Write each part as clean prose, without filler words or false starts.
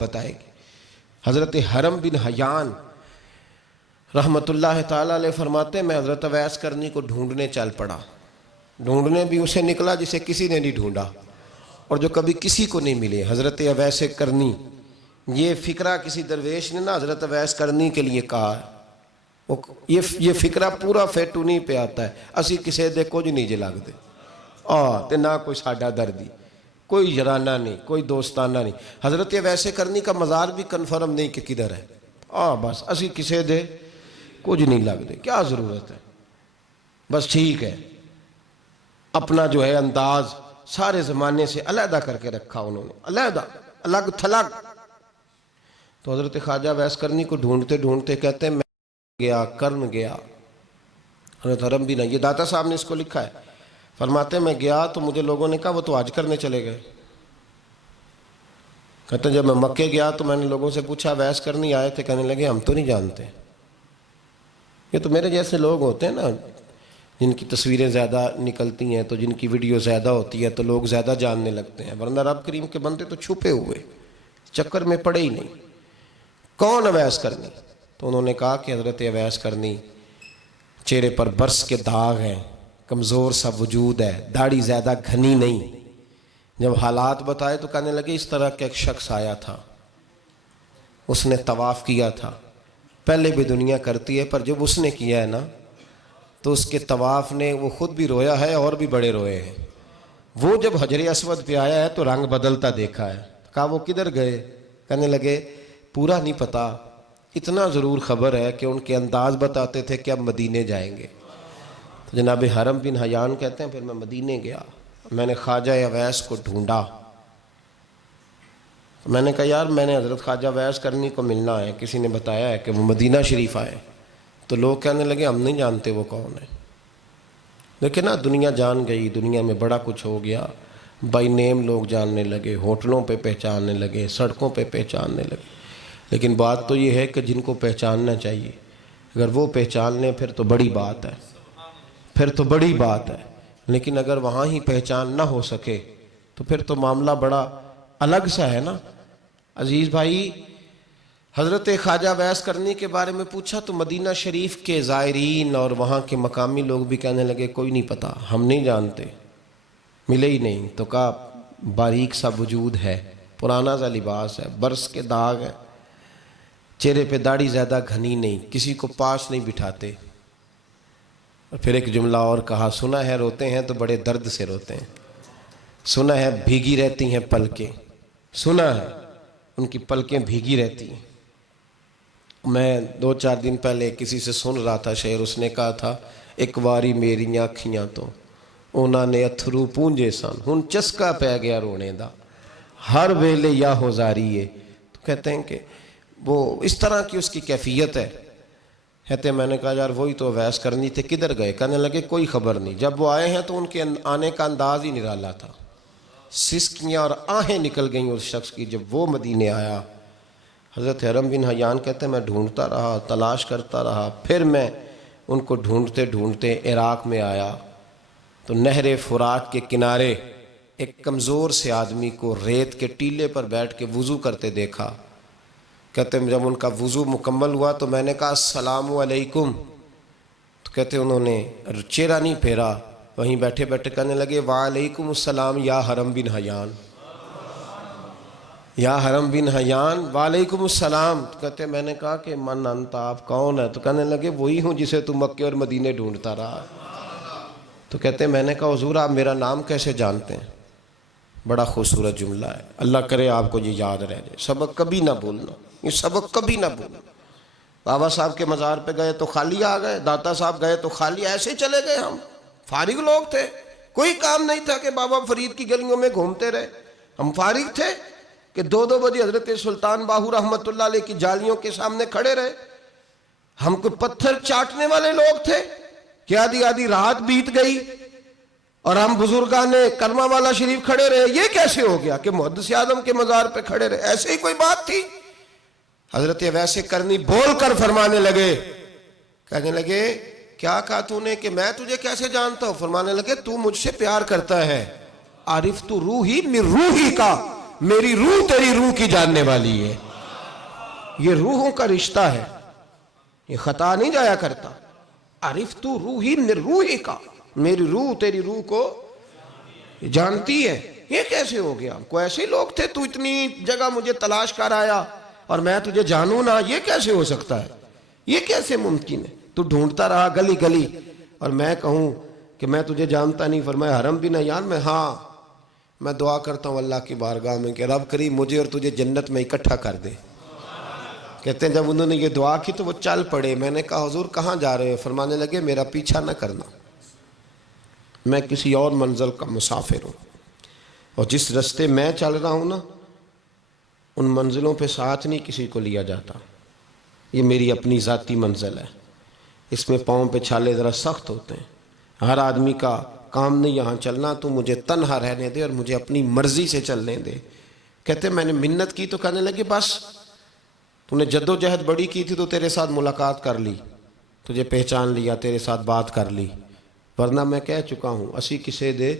بتائے گی۔ حضرت حرم بن حیان رحمت اللہ تعالیٰ علیہ فرماتے ہیں میں حضرت اویس کرنی کو ڈھونڈنے چل پڑا۔ ڈھونڈنے بھی اسے نکلا جسے کسی نے نہیں ڈھونڈا اور جو کبھی کسی کو نہیں ملے۔ حضرت اویس کرنی، یہ فکرہ کسی درویش نے نا حضرت اویس کرنی کے لیے کہا ہے، یہ فکرہ پورا فیٹونی پہ آتا ہے، اسی کسے دے کچھ نہیں جے لگ دے تے نہ کوئی ساڈا دردی، کوئی جرانہ نہیں، کوئی دوستانہ نہیں۔ حضرت اویس کرنی کا مزار بھی کنفرم نہیں کہ کدھر ہے، بس اسی کسے دے کچھ نہیں لگ دے، کیا ضرورت ہے، بس ٹھیک ہے۔ اپنا جو ہے انداز سارے زمانے سے علیحدہ کر کے رکھا انہوں نے، علیحدہ، الگ تھلگ۔ تو حضرت خواجہ اویس کرنی کو ڈھونڈتے ڈھونڈتے کہتے ہیں میں گیا، کرن گیا۔ حضرت حرم بھی نہیں، یہ داتا صاحب نے اس کو لکھا ہے، فرماتے ہیں میں گیا تو مجھے لوگوں نے کہا وہ تو حج کرنے چلے گئے۔ کہتے ہیں جب میں مکے گیا تو میں نے لوگوں سے پوچھا اویس کرنی آئے تھے، کہنے لگے ہم تو نہیں جانتے۔ یہ تو میرے جیسے لوگ ہوتے ہیں نا جن کی تصویریں زیادہ نکلتی ہیں تو جن کی ویڈیو زیادہ ہوتی ہے تو لوگ زیادہ جاننے لگتے ہیں، ورنہ رب کریم کے بندے تو چھپے ہوئے، چکر میں پڑے ہی نہیں۔ کون اویس کرنی؟ تو انہوں نے کہا کہ حضرت اویس کرنی، چہرے پر برس کے داغ ہیں، کمزور سا وجود ہے، داڑھی زیادہ گھنی نہیں۔ جب حالات بتائے تو کہنے لگے اس طرح کا ایک شخص آیا تھا، اس نے طواف کیا تھا، پہلے بھی دنیا کرتی ہے پر جب اس نے کیا ہے نا تو اس کے طواف نے وہ خود بھی رویا ہے اور بھی بڑے روئے ہیں۔ وہ جب حجر اسود پہ آیا ہے تو رنگ بدلتا دیکھا ہے۔ کہا وہ کدھر گئے؟ کہنے لگے پورا نہیں پتا، اتنا ضرور خبر ہے کہ ان کے انداز بتاتے تھے کہ اب مدینے جائیں گے۔ تو جناب حرم بن حیان کہتے ہیں پھر میں مدینے گیا، میں نے خواجہ اویس کو ڈھونڈا۔ میں نے کہا یار میں نے حضرت خواجہ اویس کرنی کو ملنا ہے، کسی نے بتایا ہے کہ وہ مدینہ شریف آئے۔ تو لوگ کہنے لگے ہم نہیں جانتے وہ کون ہے۔ لیکن نا دنیا جان گئی، دنیا میں بڑا کچھ ہو گیا، بائی نیم لوگ جاننے لگے، ہوٹلوں پہ پہچاننے لگے، سڑکوں پہ پہچاننے لگے۔ لیکن بات تو یہ ہے کہ جن کو پہچاننا چاہیے اگر وہ پہچان لیں پھر تو بڑی بات ہے، پھر تو بڑی بات ہے۔ لیکن اگر وہاں ہی پہچان نہ ہو سکے تو پھر تو معاملہ بڑا الگ سا ہے نا۔ عزیز بھائی، حضرت خواجہ اویس کرنی کے بارے میں پوچھا تو مدینہ شریف کے زائرین اور وہاں کے مقامی لوگ بھی کہنے لگے کوئی نہیں پتا، ہم نہیں جانتے، ملے ہی نہیں۔ تو کہا باریک سا وجود ہے، پرانا سا لباس ہے، برس کے داغ ہے، چہرے پہ داڑھی زیادہ گھنی نہیں، کسی کو پاس نہیں بٹھاتے۔ اور پھر ایک جملہ اور کہا، سنا ہے روتے ہیں تو بڑے درد سے روتے ہیں، سنا ہے بھیگی رہتی ہیں پلکیں، سنا ہے ان کی پلکیں بھیگی رہتی ہیں۔ میں 2-4 دن پہلے کسی سے سن رہا تھا شعر، اس نے کہا تھا ایک واری میریاں اکھیاں تو انہاں نے اتھرو پونجے سن، ہن چسکا پہ گیا رونے دا، ہر ویلے یا ہوزاری ہے۔ تو کہتے ہیں کہ وہ اس طرح کی اس کی کیفیت ہے۔ کہتے ہیں میں نے کہا یار وہی تو اویس کرنی تھے، کدھر گئے؟ کہنے لگے کوئی خبر نہیں۔ جب وہ آئے ہیں تو ان کے آنے کا انداز ہی نرالا تھا، سسکیاں اور آہیں نکل گئیں اس شخص کی جب وہ مدینے آیا۔ حضرت حرم بن حیان کہتے ہیں میں ڈھونڈتا رہا، تلاش کرتا رہا، پھر میں ان کو ڈھونڈتے ڈھونڈتے عراق میں آیا تو نہر فرات کے کنارے ایک کمزور سے آدمی کو ریت کے ٹیلے پر بیٹھ کے وضو کرتے دیکھا۔ کہتے ہیں جب ان کا وضو مکمل ہوا تو میں نے کہا السلام علیکم، تو کہتے ہیں انہوں نے چہرہ نہیں پھیرا، وہیں بیٹھے بیٹھے کہنے لگے وعلیکم السلام یا حرم بن حیان، یا حرم بن حیان وعلیکم السلام۔ تو کہتے ہیں میں نے کہا کہ من انت، آپ کون ہے؟ تو کہنے لگے وہی ہوں جسے تو مکے اور مدینے ڈھونڈتا رہا۔ تو کہتے ہیں میں نے کہا حضور آپ میرا نام کیسے جانتے ہیں؟ بڑا خوبصورت جملہ ہے، اللہ کرے آپ کو یہ یاد رہ جائے، سبق کبھی نہ بھولنا، یہ سبق کبھی نہ بھولنا۔ بابا صاحب کے مزار پہ گئے تو خالی آ گئے، داتا صاحب گئے تو خالی، ایسے ہی چلے گئے۔ ہم فارغ لوگ تھے، کوئی کام نہیں تھا کہ بابا فرید کی گلیوں میں گھومتے رہے، ہم فارغ تھے کہ 2-2 بجے حضرت سلطان باہو رحمت اللہ علیہ کی جالیوں کے سامنے کھڑے رہے۔ ہم کوئی پتھر چاٹنے والے لوگ تھے کہ آدھی آدھی رات بیت گئی اور ہم بزرگان کرما والا شریف کھڑے رہے؟ یہ کیسے ہو گیا کہ محدث اعظم کے مزار پہ کھڑے رہے؟ ایسے ہی کوئی بات تھی؟ حضرت اویس کرنی بول کر فرمانے لگے، کہنے لگے کیا کہا تو نے کہ میں تجھے کیسے جانتا ہوں؟ فرمانے لگے تو مجھ سے پیار کرتا ہے، عارف تو روحی من روحی کا، میری روح تیری روح کی جاننے والی ہے. یہ روحوں کا رشتہ ہے, یہ خطا نہیں جایا کرتا. عرفت روحی من روحی کا, میری روح تیری روح کو جانتی ہے. یہ کیسے ہو گیا؟ کوئی ایسے لوگ تھے تو اتنی جگہ مجھے تلاش کر آیا اور میں تجھے جانوں نہ؟ یہ کیسے ہو سکتا ہے؟ یہ کیسے ممکن ہے؟ تو ڈھونڈتا رہا گلی گلی اور میں کہوں کہ میں تجھے جانتا نہیں. فرمایا حرم بھی نہ جان میں, ہاں میں دعا کرتا ہوں اللہ کی بارگاہ میں کہ رب کریم مجھے اور تجھے جنت میں اکٹھا کر دے. کہتے ہیں جب انہوں نے یہ دعا کی تو وہ چل پڑے. میں نے کہا حضور کہاں جا رہے ہیں؟ فرمانے لگے میرا پیچھا نہ کرنا, میں کسی اور منزل کا مسافر ہوں, اور جس رستے میں چل رہا ہوں نا ان منزلوں پہ ساتھ نہیں کسی کو لیا جاتا. یہ میری اپنی ذاتی منزل ہے, اس میں پاؤں پہ چھالے ذرا سخت ہوتے ہیں. ہر آدمی کا کام نہیں یہاں چلنا, تو مجھے تنہا رہنے دے اور مجھے اپنی مرضی سے چلنے دے. کہتے میں نے منت کی تو کہنے لگے بس تو نے جد و جہد بڑی کی تھی تو تیرے ساتھ ملاقات کر لی, تجھے پہچان لیا, تیرے ساتھ بات کر لی, ورنہ میں کہہ چکا ہوں اسی کسے دے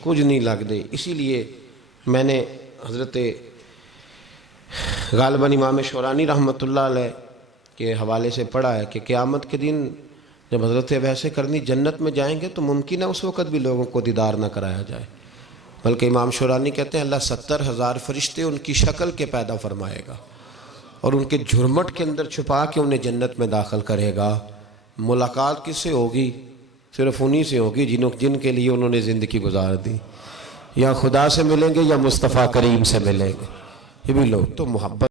کچھ نہیں لگ دے. اسی لیے میں نے حضرت غالباً امام شورانی رحمۃ اللہ علیہ کے حوالے سے پڑھا ہے کہ قیامت کے دن جب حضرت ویسے کرنی جنت میں جائیں گے تو ممکن ہے اس وقت بھی لوگوں کو دیدار نہ کرایا جائے, بلکہ امام شورانی کہتے ہیں اللہ 70,000 فرشتے ان کی شکل کے پیدا فرمائے گا اور ان کے جھرمٹ کے اندر چھپا کے انہیں جنت میں داخل کرے گا. ملاقات کس سے ہوگی؟ صرف انہی سے ہوگی جن کے لیے انہوں نے زندگی گزار دی. یا خدا سے ملیں گے یا مصطفیٰ کریم سے ملیں گے. یہ بھی لوگ تو محبت